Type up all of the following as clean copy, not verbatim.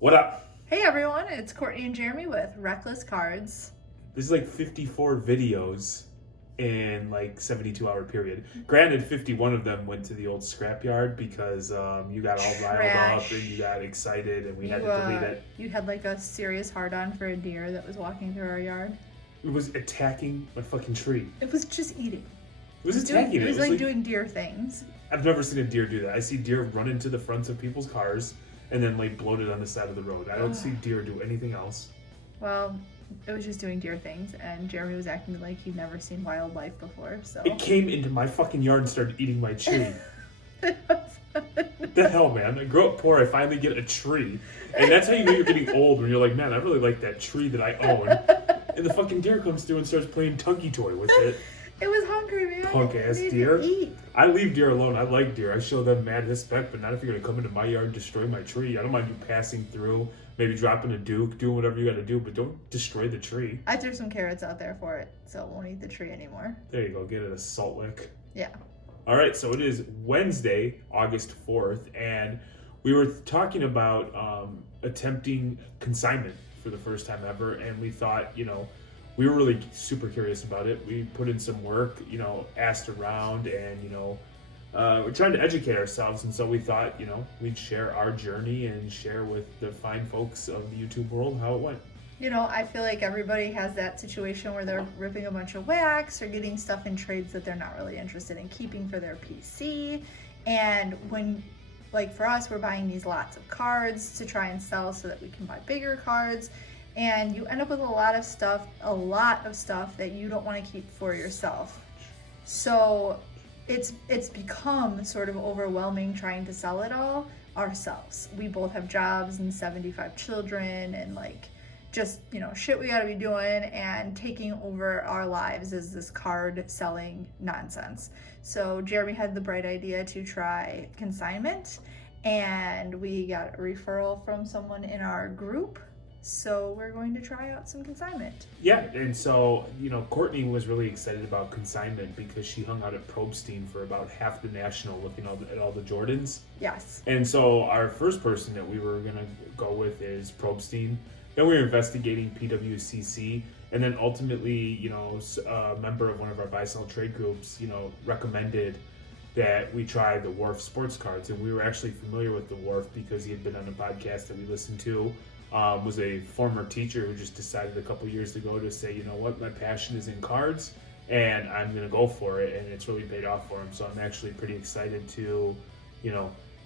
What up? Hey everyone, it's Courtney and Jeremy with Reckless Cards. This is like 54 videos in like 72-hour period. Granted, 51 of them went to the old scrapyard because you got all riled up and you got excited and we had to delete it. You had like a serious hard-on for a deer that was walking through our yard. It was attacking a fucking tree. It was just eating. It was attacking it. It was like doing deer things. I've never seen a deer do that. I see deer run into the fronts of people's cars and then like bloat it on the side of the road. I don't see deer do anything else. Well, it was just doing deer things, and Jeremy was acting like he'd never seen wildlife before, so... It came into my fucking yard and started eating my tree. What the hell, man? I grew up poor, I finally get a tree. And that's how you know you're getting old, when you're like, man, I really like that tree that I own. And the fucking deer comes through and starts playing tuggy toy with it. It was hungry, man. Punk ass deer. I leave deer alone. I like deer. I show them mad respect, but not if you're gonna come into my yard and destroy my tree. I don't mind you passing through, maybe dropping a duke, doing whatever you gotta do, but don't destroy the tree. I threw some carrots out there for it, so it won't eat the tree anymore. There you go. Get it a salt lick. Yeah. All right, so it is Wednesday, August 4th, and we were talking about attempting consignment for the first time ever, and we thought, we were really super curious about it. We put in some work, asked around, and, we're trying to educate ourselves, and so we thought, we'd share our journey and share with the fine folks of the YouTube world how it went. I feel like everybody has that situation where they're ripping a bunch of wax or getting stuff in trades that they're not really interested in keeping for their PC. And when, like for us, we're buying these lots of cards to try and sell so that we can buy bigger cards. And you end up with a lot of stuff that you don't want to keep for yourself. So it's become sort of overwhelming trying to sell it all ourselves. We both have jobs and 75 children and just shit we gotta be doing, and taking over our lives is this card selling nonsense. So Jeremy had the bright idea to try consignment, and we got a referral from someone in our group, so we're going to try out some consignment. Yeah, and so Courtney was really excited about consignment because she hung out at Probstein for about half the national looking at all the Jordans. Yes. And so our first person that we were gonna go with is Probstein. Then we were investigating PWCC, and then ultimately, a member of one of our buy-sell trade groups, recommended that we try the Wharf Sportscards, and we were actually familiar with the Wharf because he had been on a podcast that we listened to. Was a former teacher who just decided a couple years ago to say, you know what, my passion is in cards, and I'm gonna go for it, and it's really paid off for him. So I'm actually pretty excited to,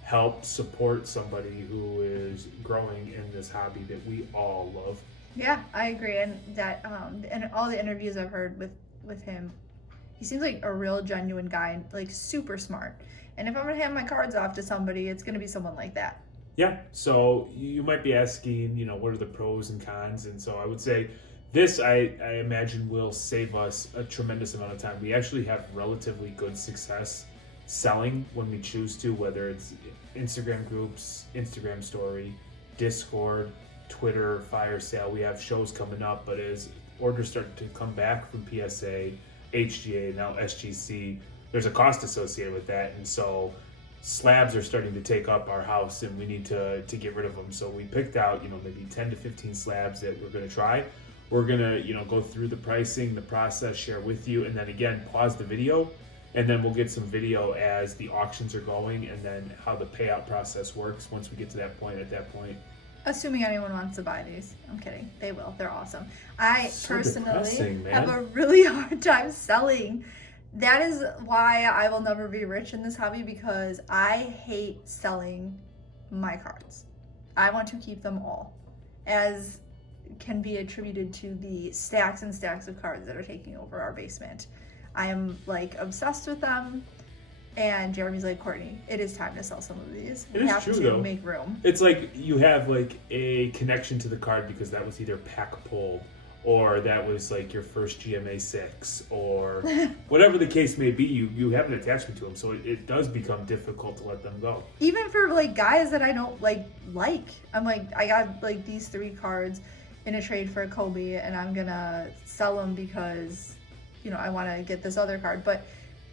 help support somebody who is growing in this hobby that we all love. Yeah, I agree, and that and all the interviews I've heard with him, he seems like a real genuine guy, like super smart. And if I'm gonna hand my cards off to somebody, it's gonna be someone like that. Yeah, so you might be asking, what are the pros and cons? And so I would say this, I imagine, will save us a tremendous amount of time. We actually have relatively good success selling when we choose to, whether it's Instagram groups, Instagram story, Discord, Twitter, fire sale. We have shows coming up, but as orders start to come back from PSA, HGA, now SGC, there's a cost associated with that, and so slabs are starting to take up our house, and we need to get rid of them. So we picked out maybe 10 to 15 slabs that we're going to try. We're going to go through the pricing, the process, share with you, and then again pause the video, and then we'll get some video as the auctions are going, and then how the payout process works once we get to that point. At that point, assuming anyone wants to buy these, I'm kidding, they will. They're awesome. I personally have a really hard time selling. That is why I will never be rich in this hobby, because I hate selling my cards. I want to keep them all, as can be attributed to the stacks and stacks of cards that are taking over our basement. I am obsessed with them, and Jeremy's like, Courtney, it is time to sell some of these. We have to make room. It's like you have a connection to the card because that was either pack pull, or that was your first GMA 6, or whatever the case may be. You have an attachment to them, so it does become difficult to let them go. Even for guys that I don't like. I'm I got these 3 cards in a trade for a Kobe, and I'm gonna sell them because I want to get this other card. But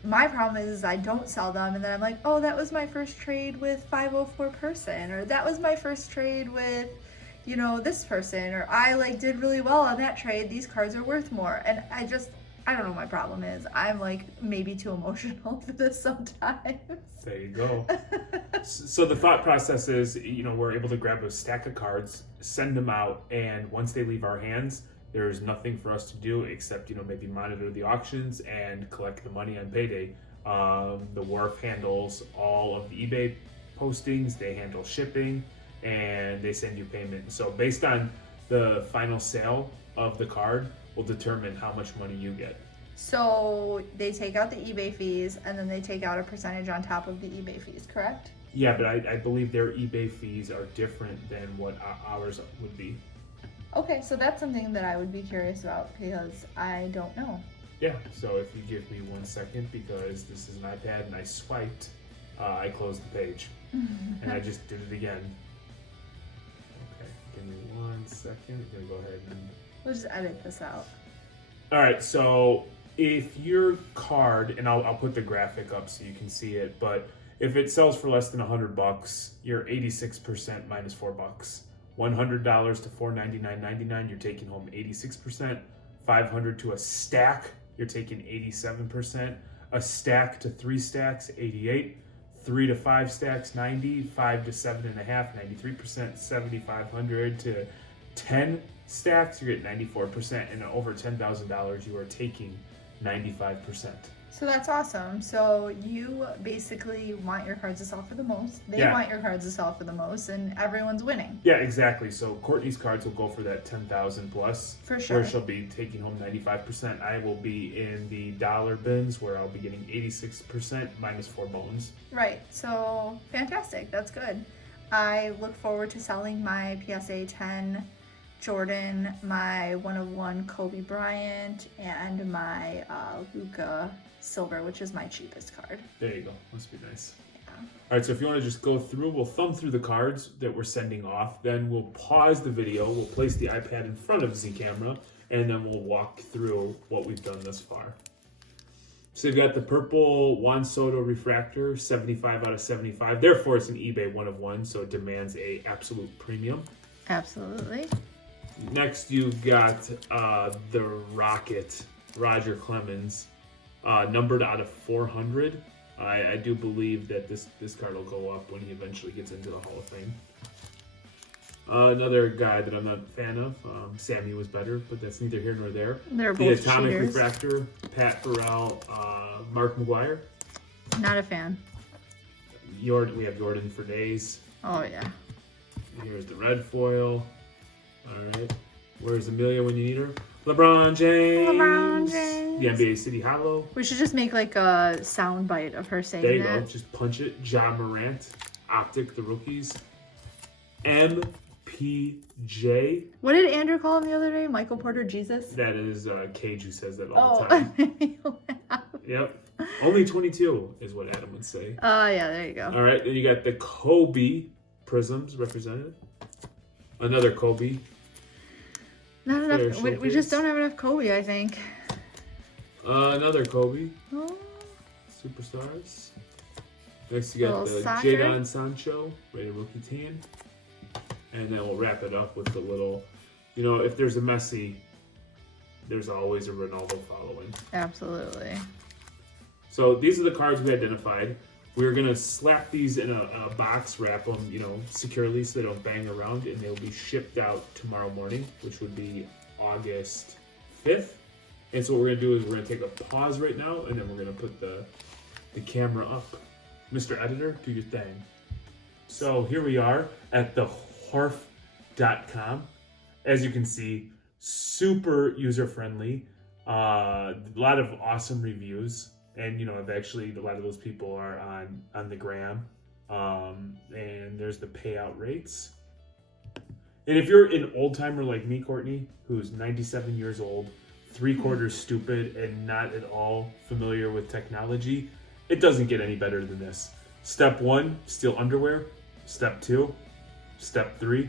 my problem is I don't sell them, and then I'm like, oh, that was my first trade with 504 person, or that was my first trade with you know, this person, or I like did really well on that trade. These cards are worth more. And I don't know what my problem is. I'm like maybe too emotional for this sometimes. There you go. So the thought process is, you know, we're able to grab a stack of cards, send them out, and once they leave our hands, there's nothing for us to do except, you know, maybe monitor the auctions and collect the money on payday. The Wharf handles all of the eBay postings, they handle shipping, and they send you payment. So based on the final sale of the card will determine how much money you get. So they take out the eBay fees, and then they take out a percentage on top of the eBay fees, correct? Yeah, but I believe their eBay fees are different than what ours would be. Okay, so that's something that I would be curious about because I don't know. Yeah, so if you give me 1 second, because this is an iPad and I swiped, I closed the page. And I just did it again. Okay, give me 1 second. I'm gonna go ahead and... We'll just edit this out. All right, so if your card, and I'll put the graphic up so you can see it, but if it sells for less than $100, you're 86% minus $4. $100 to $499.99, you're taking home 86%. $500 to a stack, you're taking 87%. A stack to 3 stacks, 88%. 3 to 5 stacks, 90%. 5 to 7.5, 93%. $7,500 to 10 stacks, you're getting 94%. And over $10,000, you are taking 95%. So that's awesome. So you basically want your cards to sell for the most. They Yeah. want your cards to sell for the most, and everyone's winning. Yeah, exactly. So Courtney's cards will go for that 10,000 plus. For sure. Where she'll be taking home 95%. I will be in the dollar bins where I'll be getting 86% minus 4 bones. Right. So fantastic. That's good. I look forward to selling my PSA 10 Jordan, my 1/1 Kobe Bryant, and my Luka Silver, which is my cheapest card. There you go. Must be nice. Yeah. All right, so if you want to just go through, we'll thumb through the cards that we're sending off. Then we'll pause the video. We'll place the iPad in front of Z Camera, and then we'll walk through what we've done thus far. So you've got the purple Juan Soto refractor, 75 out of 75. Therefore, it's an eBay 1/1, so it demands a absolute premium. Absolutely. Next, you've got the Rocket, Roger Clemens, numbered out of 400. I do believe that this card will go up when he eventually gets into the Hall of Fame. Another guy that I'm not a fan of, Sammy was better, but that's neither here nor there. They're The both Atomic cheaters. Refractor, Pat Burrell, Mark McGuire. Not a fan. We have Jordan for days. Oh yeah. Here's the red foil. All right. Where's Amelia when you need her? LeBron James. LeBron James. The NBA City Hollow. We should just make like a sound bite of her saying There you that. go. Just punch it. Ja Morant. Optic, the rookies. MPJ. What did Andrew call him the other day? Michael Porter Jesus? That is Cage who says that all the Oh. time. Yep. Only 22 is what Adam would say. Yeah, there you go. All right. Then you got the Kobe Prisms represented. Another Kobe. Not Fair enough. We just don't have enough Kobe, I think. Another Kobe. Oh. Superstars. Next, you got Little the soccer. Jadon Sancho, rated rookie team. And then we'll wrap it up with the little, you know, if there's a Messi, there's always a Ronaldo following. Absolutely. So these are the cards we identified. We're going to slap these in a box, wrap them, you know, securely so they don't bang around, and they'll be shipped out tomorrow morning, which would be August 5th. And so what we're going to do is we're going to take a pause right now, and then we're going to put the camera up. Mr. Editor, do your thing. So here we are at the Wharf.com. As you can see, super user-friendly. A lot of awesome reviews. And, you know, I've actually, a lot of those people are on the gram. And there's the payout rates. And if you're an old timer like me, Courtney, who's 97 years old, 3/4 stupid, and not at all familiar with technology, it doesn't get any better than this. Step 1, steal underwear. Step 2, step 3,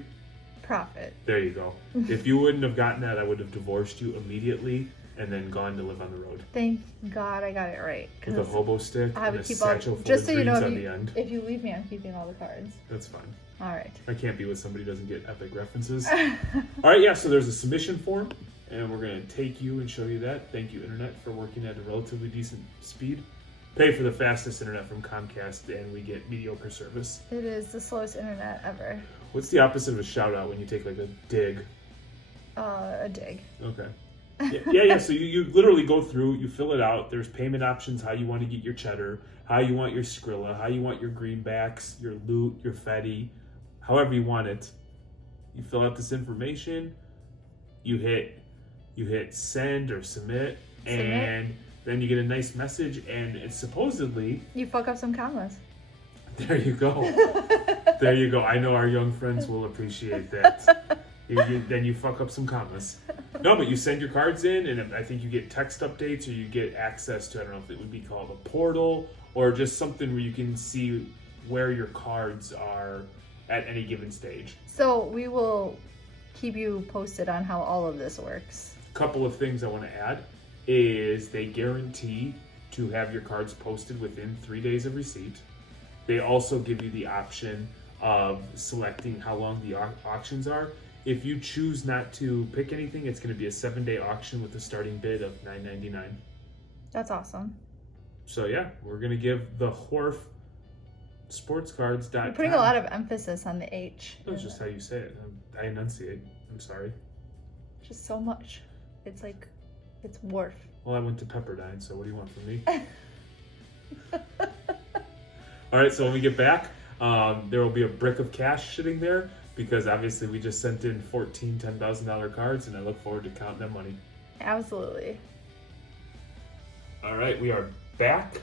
Profit. there you go. If you wouldn't have gotten that, I would have divorced you immediately and then gone to live on the road. Thank God I got it right. With a hobo stick I have and to a keep all. satchel full Just of so you know, greens if on the end. if you leave me, I'm keeping all the cards. That's fine. All right. I can't be with somebody who doesn't get epic references. All right, yeah, so there's a submission form, and we're going to take you and show you that. Thank you, Internet, for working at a relatively decent speed. Pay for the fastest Internet from Comcast, and we get mediocre service. It is the slowest Internet ever. What's the opposite of a shout-out when you take, like, a dig? A dig. Okay. Yeah. So you literally go through, you fill it out. There's payment options, how you want to get your cheddar, how you want your Skrilla, how you want your greenbacks, your loot, your fetty, however you want it. You fill out this information, you hit send or submit, and then you get a nice message, and it's supposedly... You fuck up some commas. There you go. There you go. I know our young friends will appreciate that. Then you fuck up some commas. No, but you send your cards in, and I think you get text updates, or you get access to, I don't know if it would be called a portal, or just something where you can see where your cards are at any given stage. So we will keep you posted on how all of this works. A couple of things I want to add is they guarantee to have your cards posted within 3 days of receipt. They also give you the option of selecting how long the auctions are. If you choose not to pick anything, it's going to be a 7-day auction with a starting bid of $9.99. That's awesome. So yeah, we're going to give the Wharf Sportscards.com. You're putting a lot of emphasis on the H. That's just how you say it. I enunciate. I'm sorry. Just so much. It's like, it's Wharf. Well, I went to Pepperdine, so what do you want from me? All right, so when we get back, there will be a brick of cash sitting there, because obviously we just sent in 14 $10,000 cards, and I look forward to counting that money. Absolutely. All right, we are back.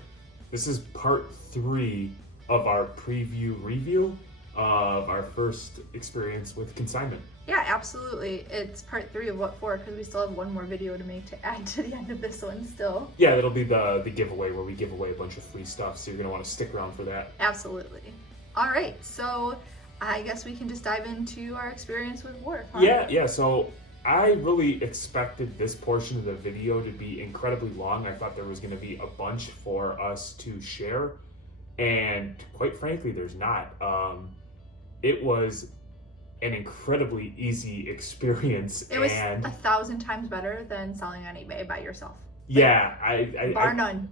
This is part 3 of our preview review of our first experience with consignment. Yeah, absolutely. It's part 3 of What For, because we still have one more video to make to add to the end of this one still. Yeah, that'll be the giveaway where we give away a bunch of free stuff, so you're going to want to stick around for that. Absolutely. All right, so I guess we can just dive into our experience with Wharf. Huh? Yeah. So I really expected this portion of the video to be incredibly long. I thought there was going to be a bunch for us to share, and quite frankly, there's not. It was an incredibly easy experience. It was 1,000 times better than selling on eBay by yourself. Yeah, bar none.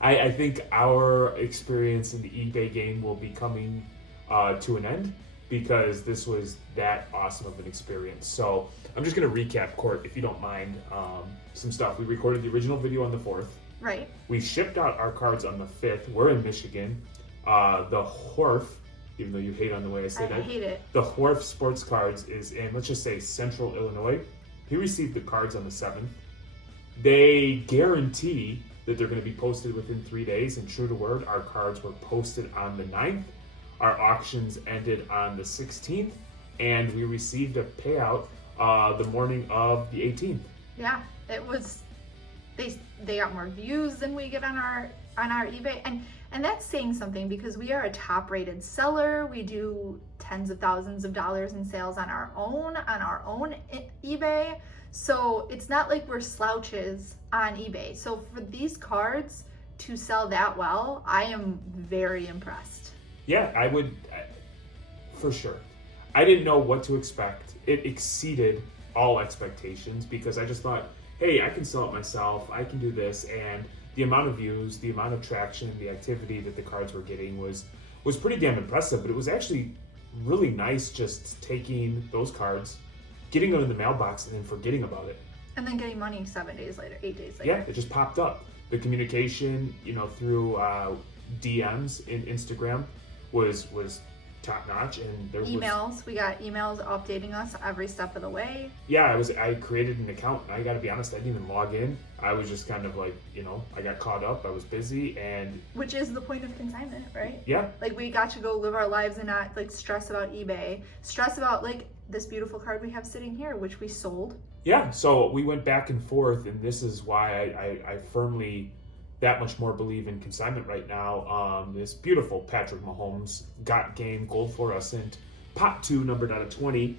I think our experience in the eBay game will be coming to an end, because this was that awesome of an experience. So I'm just going to recap, Court, if you don't mind, some stuff. We recorded the original video on the 4th. Right. We shipped out our cards on the 5th. We're in Michigan. The Wharf, even though you hate on the way I say that. I hate it. The Wharf Sportscards is in, let's just say, Central Illinois. He received the cards on the 7th. They guarantee that they're going to be posted within 3 days, and true to word, our cards were posted on the 9th. Our auctions ended on the 16th, and we received a payout the morning of the 18th. Yeah, it was. They got more views than we get on our eBay, and that's saying something, because we are a top-rated seller. We do tens of thousands of dollars in sales on our own eBay. So it's not like we're slouches on eBay. So for these cards to sell that well, I am very impressed. Yeah, I would, for sure. I didn't know what to expect. It exceeded all expectations, because I just thought, hey, I can sell it myself, I can do this, and the amount of views, the amount of traction, the activity that the cards were getting was pretty damn impressive. But it was actually really nice just taking those cards, getting them in the mailbox, and then forgetting about it. And then getting money 7 days later, 8 days later. Yeah, it just popped up. The communication, through DMs in Instagram was top notch, and there emails. We got emails updating us every step of the way. Yeah, I created an account, and I got to be honest, I didn't even log in. I was just kind of like, I got caught up. I was busy, and which is the point of consignment, right? Yeah. Like, we got to go live our lives and not like stress about eBay, stress about like this beautiful card we have sitting here, which we sold. Yeah. So we went back and forth, and this is why I firmly that much more believe in consignment right now. This beautiful Patrick Mahomes got game gold fluorescent pot 2 numbered out of 20,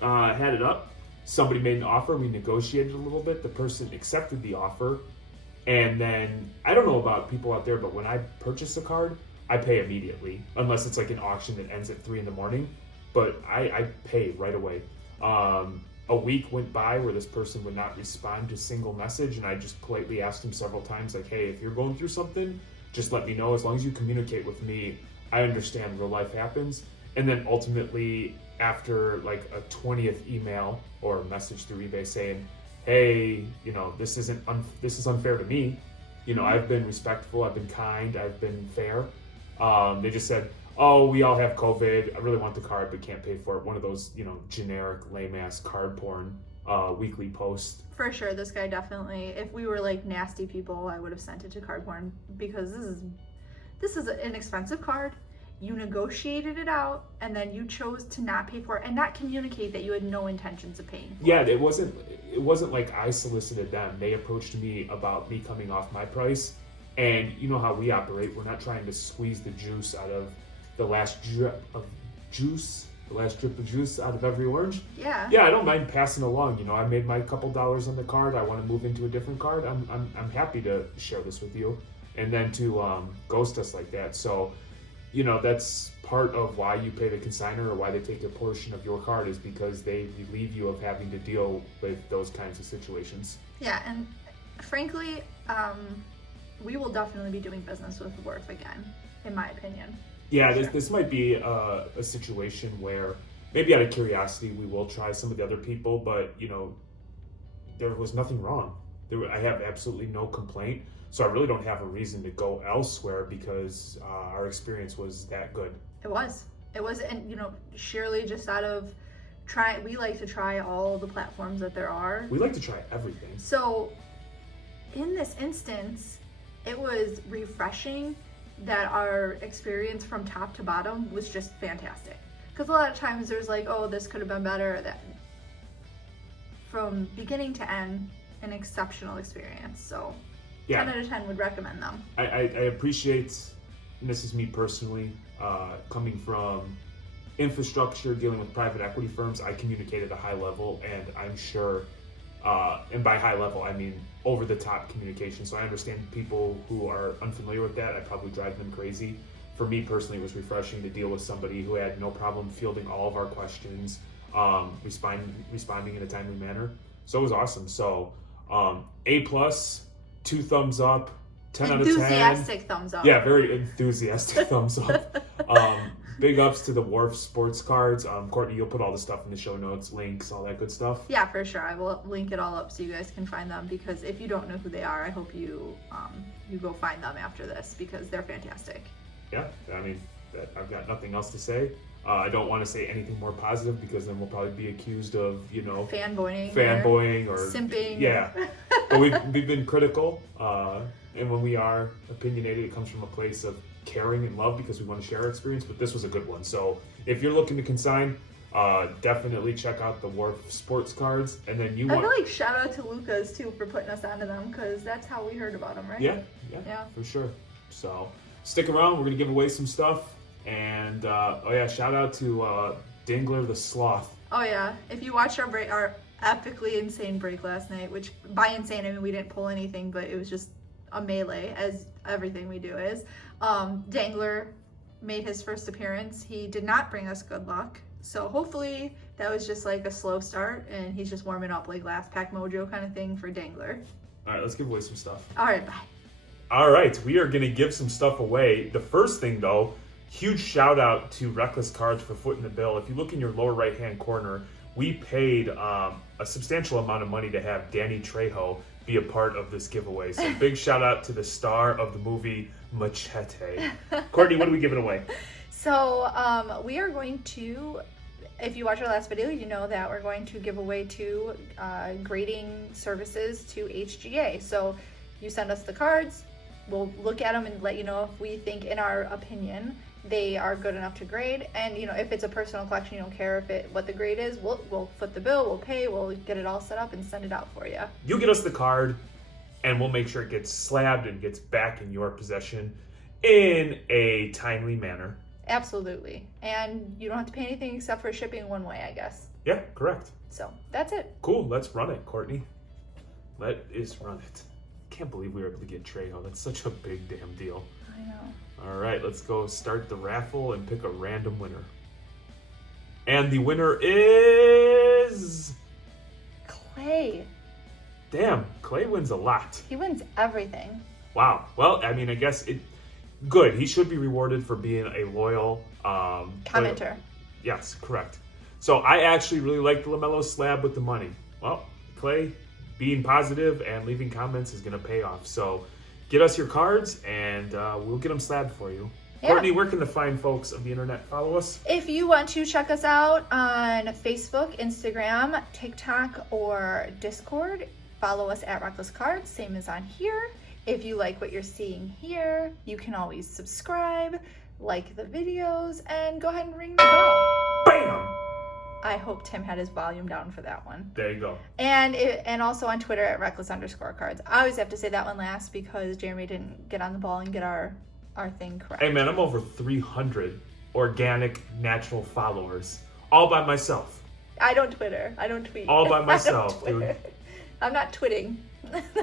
had it up. Somebody made an offer. We negotiated a little bit. The person accepted the offer, and then I don't know about people out there, but when I purchase a card, I pay immediately, unless it's like an auction that ends at 3 a.m. But I pay right away. A week went by where this person would not respond to a single message, and I just politely asked him several times, like, hey, if you're going through something, just let me know. As long as you communicate with me, I understand real life happens. And then ultimately, after like a 20th email or message through eBay saying, hey, you know, this is unfair to me. You know, I've been respectful, I've been kind, I've been fair. They just said, oh, we all have COVID. I really want the card, but can't pay for it. One of those, you know, generic lame-ass card porn weekly posts. For sure, this guy definitely, if we were like nasty people, I would have sent it to card porn, because this is an expensive card. You negotiated it out, and then you chose to not pay for it and not communicate that you had no intentions of paying for it. Yeah, it wasn't like I solicited them. They approached me about me coming off my price. And you know how we operate. We're not trying to squeeze the juice out of the last drip of juice out of every orange. Yeah. Yeah, I don't mind passing along. You know, I made my couple dollars on the card. I want to move into a different card. I'm happy to share this with you. And then to ghost us like that. So, you know, that's part of why you pay the consignor, or why they take a portion of your card, is because they relieve you of having to deal with those kinds of situations. Yeah, and frankly, we will definitely be doing business with Wharf again, in my opinion. Yeah, this might be a situation where maybe out of curiosity we will try some of the other people, but you know, there was nothing wrong. I have absolutely no complaint, so I really don't have a reason to go elsewhere, because our experience was that good. It was, and you know, surely just out of we like to try all the platforms that there are. We like to try everything. So, in this instance, it was refreshing that our experience from top to bottom was just fantastic. Because a lot of times there's like, oh, this could have been better. That from beginning to end, an exceptional experience. So, yeah. 10 out of 10 would recommend them. I appreciate, and this is me personally, coming from infrastructure, dealing with private equity firms, I communicate at a high level, and I'm sure, and by high level, I mean over the top communication. So I understand people who are unfamiliar with that, I probably drive them crazy. For me personally, it was refreshing to deal with somebody who had no problem fielding all of our questions, responding in a timely manner. So it was awesome. So A+, 2 thumbs up, 10 out of 10. Enthusiastic thumbs up. Yeah, very enthusiastic thumbs up. Big ups to the Wharf Sportscards. Courtney, you'll put all the stuff in the show notes, links, all that good stuff. Yeah, for sure. I will link it all up so you guys can find them, because if you don't know who they are, I hope you go find them after this, because they're fantastic. Yeah, I mean, I've got nothing else to say. I don't want to say anything more positive, because then we'll probably be accused of, you know, fanboying or simping. Yeah, but we've been critical, and when we are opinionated, it comes from a place of caring and love, because we want to share our experience. But this was a good one. So if you're looking to consign, definitely check out the Wharf Sportscards. And then I feel like shout out to Lucas too for putting us onto them, because that's how we heard about them, right? Yeah, for sure. So stick around. We're gonna give away some stuff. And shout out to Dingler the Sloth. Oh yeah, if you watched our epically insane break last night, which by insane I mean we didn't pull anything, but it was just a melee, as everything we do is. Dangler made his first appearance. He did not bring us good luck, so hopefully that was just like a slow start, and he's just warming up, like last pack mojo kind of thing for Dangler. All right, let's give away some stuff. All right, bye. All right, we are gonna give some stuff away. The first thing though, huge shout out to Reckless Cards for footing the bill. If you look in your lower right hand corner, we paid a substantial amount of money to have Danny Trejo be a part of this giveaway. So big shout out to the star of the movie Machete. Courtney, what are we giving away? So we are going to, if you watch our last video, you know that we're going to give away 2 grading services to HGA. So you send us the cards, we'll look at them and let you know if we think, in our opinion, they are good enough to grade. And you know, if it's a personal collection, you don't care what the grade is, we'll foot the bill, we'll pay, we'll get it all set up and send it out for you. You get us the card, and we'll make sure it gets slabbed and gets back in your possession in a timely manner. Absolutely. And you don't have to pay anything except for shipping one way, I guess. Yeah, correct. So that's it. Cool, let's run it, Courtney. Let us run it. Can't believe we were able to get Trejo. That's such a big damn deal. I know. All right, let's go start the raffle and pick a random winner. And the winner is... Clay. Damn, Clay wins a lot. He wins everything. Wow. Well, I mean, I guess good. He should be rewarded for being a loyal commenter. Player. Yes, correct. So I actually really like the LaMelo slab with the money. Well, Clay, being positive and leaving comments is going to pay off. So get us your cards and we'll get them slabbed for you. Yeah. Courtney, where can the fine folks of the internet follow us? If you want to check us out on Facebook, Instagram, TikTok, or Discord, follow us at Reckless Cards, same as on here. If you like what you're seeing here, you can always subscribe, like the videos, and go ahead and ring the bell. Bam! I hope Tim had his volume down for that one. There you go. And also on Twitter at Reckless_cards. I always have to say that one last because Jeremy didn't get on the ball and get our thing correct. Hey man, I'm over 300 organic, natural followers. All by myself. I don't Twitter. I don't tweet. All by myself, I don't dude. I'm not twitting.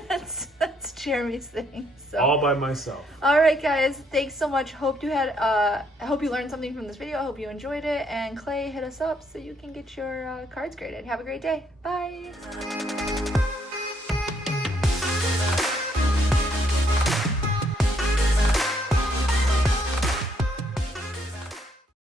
That's Jeremy's thing. So. All by myself. All right, guys. Thanks so much. Hope you learned something from this video. I hope you enjoyed it. And Clay, hit us up so you can get your cards graded. Have a great day. Bye.